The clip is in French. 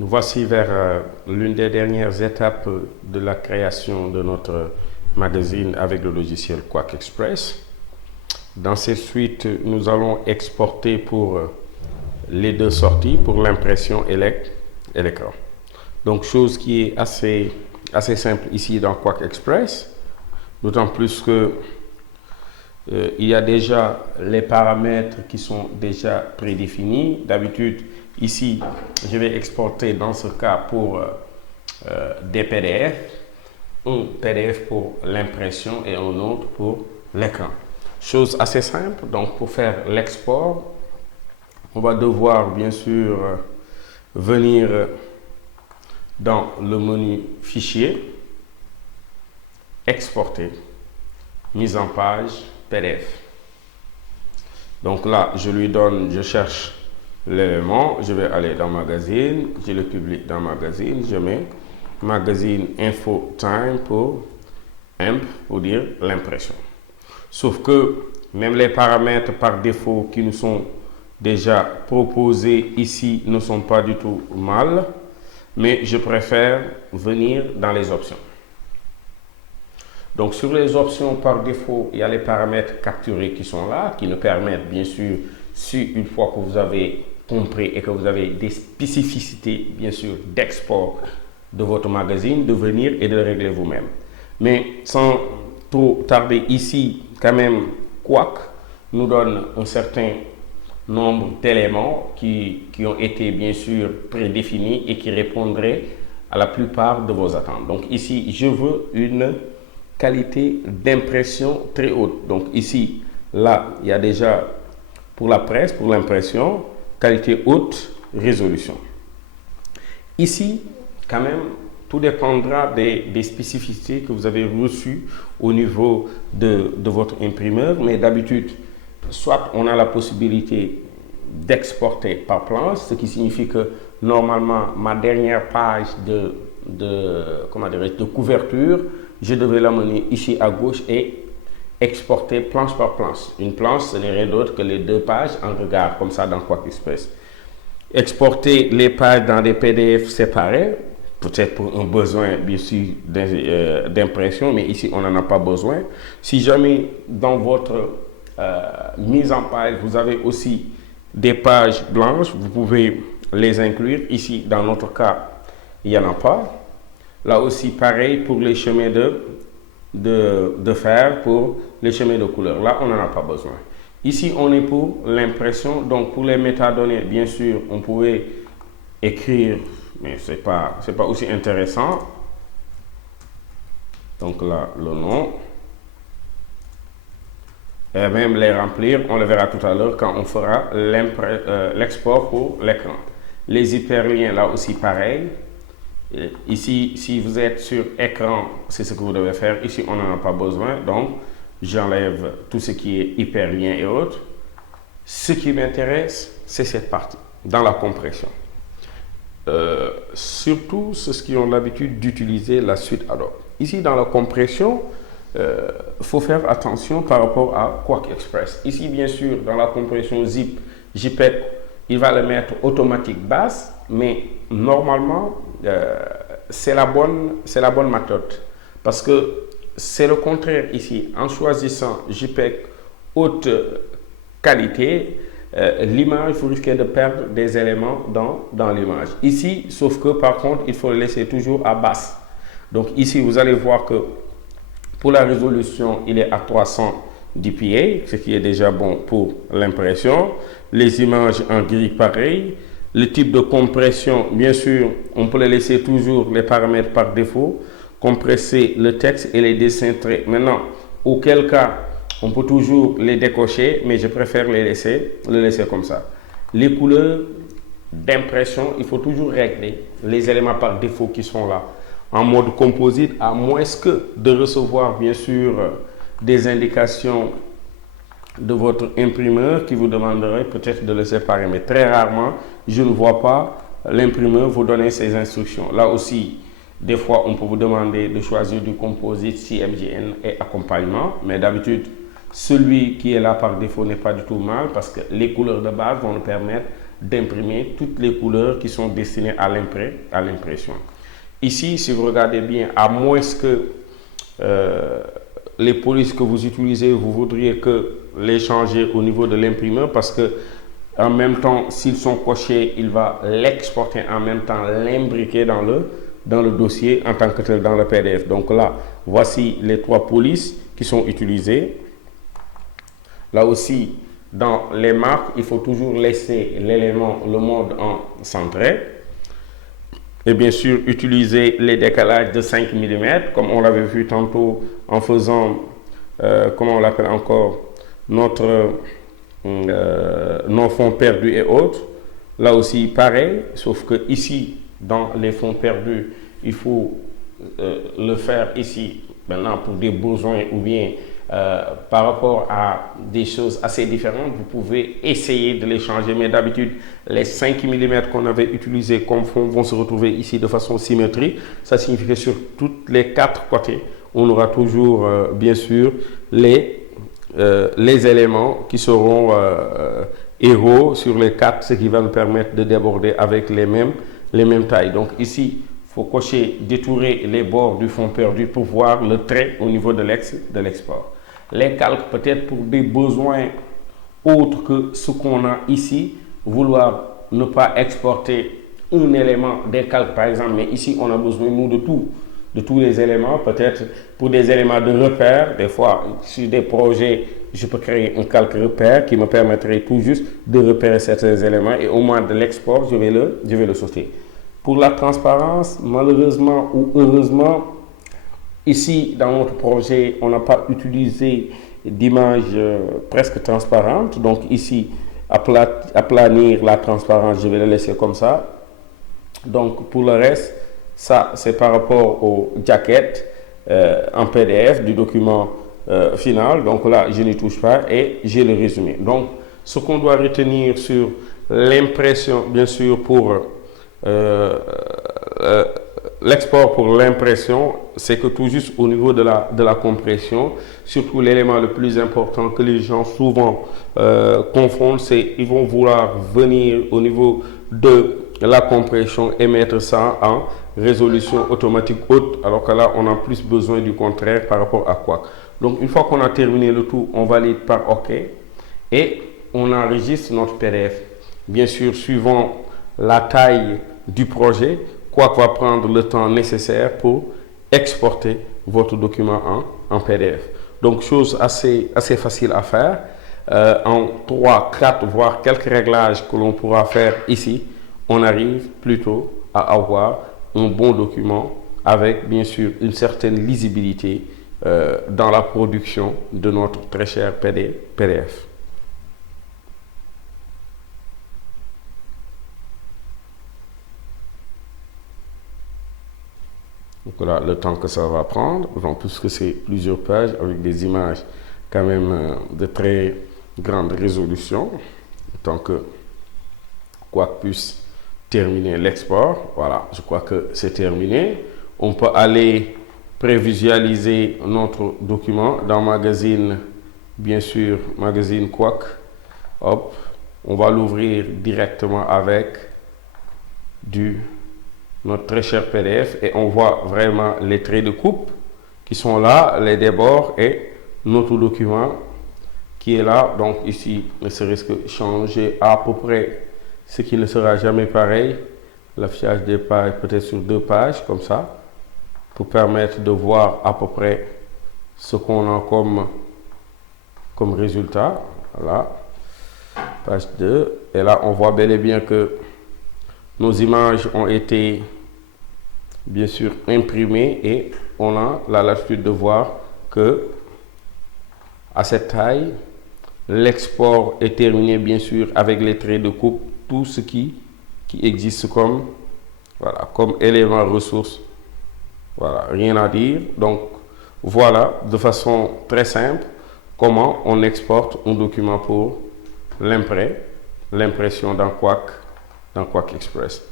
Nous voici vers l'une des dernières étapes de la création de notre magazine avec le logiciel Quack Express. Dans cette suite, nous allons exporter pour les deux sorties, pour l'impression et l'écran. Donc, chose qui est assez simple ici dans Quack Express, d'autant plus que il y a déjà les paramètres qui sont déjà prédéfinis. D'habitude, ici, je vais exporter dans ce cas pour des PDF, un PDF pour l'impression et un autre pour l'écran. Chose assez simple, donc pour faire l'export, on va devoir bien sûr venir dans le menu Fichier, Exporter, Mise en page, PDF. Donc là, je cherche l'élément, je vais aller dans Magazine, je le publie dans Magazine, je mets Magazine Info Time pour IMP, pour dire l'impression. Sauf que même les paramètres par défaut qui nous sont déjà proposés ici ne sont pas du tout mal, mais je préfère venir dans les options. Donc sur les options par défaut, il y a les paramètres capturés qui sont là, qui nous permettent bien sûr, si une fois que vous avez compris et que vous avez des spécificités bien sûr d'export de votre magazine, de venir et de le régler vous-même. Mais sans trop tarder ici, quand même, Quack nous donne un certain nombre d'éléments qui ont été bien sûr prédéfinis et qui répondraient à la plupart de vos attentes. Donc ici, je veux une qualité d'impression très haute. Donc ici, là, il y a déjà pour la presse, pour l'impression, qualité haute, résolution. Ici, quand même, tout dépendra des spécificités que vous avez reçues au niveau de votre imprimeur, mais d'habitude, soit on a la possibilité d'exporter par planche, ce qui signifie que normalement, ma dernière page de couverture, je devais l'amener ici à gauche et exporter planche par planche. Une planche, ce n'est rien d'autre que les deux pages en regard, comme ça dans Quack Express. Exporter les pages dans des PDF séparés, peut-être pour un besoin bien sûr d'impression, mais ici on n'en a pas besoin. Si jamais dans votre mise en page, vous avez aussi des pages blanches, vous pouvez les inclure. Ici, dans notre cas, il n'y en a pas. Là aussi, pareil pour les chemins de fer, pour les chemins de couleur. Là, on n'en a pas besoin. Ici, on est pour l'impression. Donc, pour les métadonnées, bien sûr, on pouvait écrire, mais ce n'est pas aussi intéressant. Donc là, le nom. Et même les remplir, on le verra tout à l'heure quand on fera l'export pour l'écran. Les hyperliens, là aussi, pareil. Ici, si vous êtes sur écran, c'est ce que vous devez faire. Ici, on n'en a pas besoin. Donc, j'enlève tout ce qui est hyperlien et autres. Ce qui m'intéresse, c'est cette partie, dans la compression. Surtout ceux qui ont l'habitude d'utiliser la suite Adobe. Ici, dans la compression, faut faire attention par rapport à Quack Express. Ici, bien sûr, dans la compression zip, JPEG, il va le mettre automatique basse, mais normalement, c'est la bonne méthode. Parce que c'est le contraire ici. En choisissant JPEG haute qualité, l'image, vous risquez de perdre des éléments dans l'image. Ici, sauf que par contre, il faut le laisser toujours à basse. Donc ici, vous allez voir que pour la résolution, il est à 300 dpi, ce qui est déjà bon pour l'impression. Les images en gris, pareil. Le type de compression, bien sûr, on peut les laisser toujours les paramètres par défaut. Compresser le texte et les dessins traits. Maintenant, auquel cas, on peut toujours les décocher, mais je préfère le laisser comme ça. Les couleurs d'impression, il faut toujours régler les éléments par défaut qui sont là en mode composite, à moins que de recevoir bien sûr des indications de votre imprimeur qui vous demanderait peut-être de le séparer. Mais très rarement, je ne vois pas l'imprimeur vous donner ces instructions. Là aussi, des fois, on peut vous demander de choisir du composite, CMYK et accompagnement. Mais d'habitude, celui qui est là par défaut n'est pas du tout mal parce que les couleurs de base vont nous permettre d'imprimer toutes les couleurs qui sont destinées à l'impression. Ici, si vous regardez bien, à moins que les polices que vous utilisez, vous voudriez que les changer au niveau de l'imprimeur, parce que en même temps, s'ils sont cochés, il va l'exporter en même temps, l'imbriquer dans le dossier en tant que tel dans le PDF. Donc là, voici les 3 polices qui sont utilisées. Là aussi, dans les marques, il faut toujours laisser l'élément, le mode en centré. Et bien sûr, utiliser les décalages de 5 mm, comme on l'avait vu tantôt en faisant, comment on l'appelle encore, notre nos fonds perdus et autres. Là aussi, pareil, sauf que ici, dans les fonds perdus, il faut le faire ici, maintenant, pour des besoins ou bien par rapport à des choses assez différentes, vous pouvez essayer de les changer, mais d'habitude, les 5 mm qu'on avait utilisés comme fond vont se retrouver ici de façon symétrique. Ça signifie que sur tous les 4 côtés, on aura toujours, bien sûr, les éléments qui seront égaux sur les 4, ce qui va nous permettre de déborder avec les mêmes tailles. Donc ici, il faut cocher, détourer les bords du fond perdu pour voir le trait au niveau de l'export. Les calques, peut-être pour des besoins autres que ce qu'on a ici, vouloir ne pas exporter un élément des calques par exemple, mais ici on a besoin nous de tous les éléments, peut-être pour des éléments de repère. Des fois, sur des projets, je peux créer un calque repère qui me permettrait tout juste de repérer certains éléments et au moment de l'export, je vais le sauter. Pour la transparence, malheureusement ou heureusement, ici dans notre projet, on n'a pas utilisé d'image presque transparente. Donc ici, aplanir la transparence, je vais le laisser comme ça. Donc pour le reste, ça c'est par rapport aux jaquettes en PDF du document final. Donc là, je n'y touche pas et j'ai le résumé. Donc ce qu'on doit retenir sur l'impression, bien sûr, pour l'export pour l'impression, c'est que tout juste au niveau de la compression, surtout l'élément le plus important que les gens souvent confondent, c'est qu'ils vont vouloir venir au niveau de la compression et mettre ça en résolution automatique haute, alors que là on a plus besoin du contraire par rapport à quoi. Donc une fois qu'on a terminé le tout, on valide par OK et on enregistre notre PDF. Bien sûr, suivant la taille du projet, Qwak va prendre le temps nécessaire pour exporter votre document en PDF. Donc chose assez facile à faire. En 3, 4, voire quelques réglages que l'on pourra faire ici, on arrive plutôt à avoir un bon document avec bien sûr une certaine lisibilité dans la production de notre très cher PDF. Donc là, le temps que ça va prendre, puisque c'est plusieurs pages avec des images quand même de très grande résolution, tant que Qwak puisse terminer l'export. Voilà, je crois que c'est terminé. On peut aller prévisualiser notre document dans Magazine, bien sûr, Magazine Qwak. Hop, on va l'ouvrir directement avec notre très cher PDF et on voit vraiment les traits de coupe qui sont là, les débords et notre document qui est là. Donc ici, ne serait-ce que changer à peu près ce qui ne sera jamais pareil, l'affichage des pages peut-être sur 2 pages comme ça, pour permettre de voir à peu près ce qu'on a comme résultat. Voilà, page 2, et là on voit bel et bien que nos images ont été bien sûr imprimées et on a la latitude de voir que à cette taille, l'export est terminé bien sûr avec les traits de coupe, tout ce qui existe comme élément ressource. Voilà, rien à dire. Donc voilà de façon très simple comment on exporte un document pour l'impression dans Qwak Express.